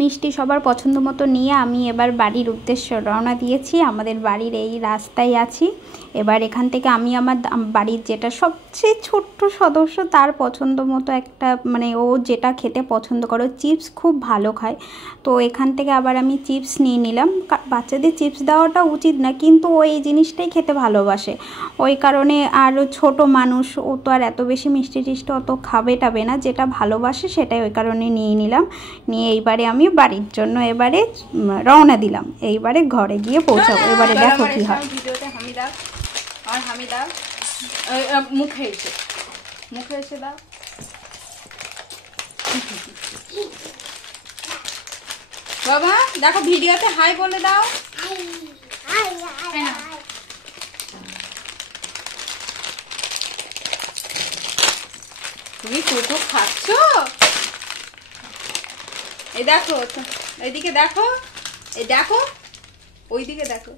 মিষ্টি সবার পছন্দ মতো নিয়ে আমি এবার বাড়ির উদ্দেশ্যে রওনা দিয়েছি। আমাদের বাড়ির এই রাস্তায় আছি। এবার এখান থেকে আমি আমার বাড়ির যেটা সবচেয়ে ছোট্ট সদস্য তার পছন্দ মতো একটা মানে ও যেটা খেতে পছন্দ করে, চিপস খুব ভালো খায়, তো এখান থেকে আবার আমি চিপস নিয়ে নিলাম। বাচ্চাদের চিপস দেওয়াটা উচিত না, কিন্তু ও এই জিনিসটাই খেতে ভালোবাসে, ওই কারণে। আর ছোট মানুষ, ও তো আর এত বেশি মিষ্টি টিষ্টি অত খাবে টাবে না, যেটা ভালোবাসে সেটাই ওই কারণে নিয়ে নিলাম। নিয়ে এইবারে আমি বাড়ির জন্য এবারে রওনা দিলাম, এইবারে ঘরে গিয়ে পৌঁছাবো। এবারে দেখো কি হয়। ভিডিওতে হামিদা আর হামিদা মুখে এসে দাও। বাবা দেখো ভিডিওতে হাই বলে দাও। তুমি কোকো খাচ্ছ? এই দেখো, এইদিকে দেখো, এই দেখো, ওইদিকে দেখো।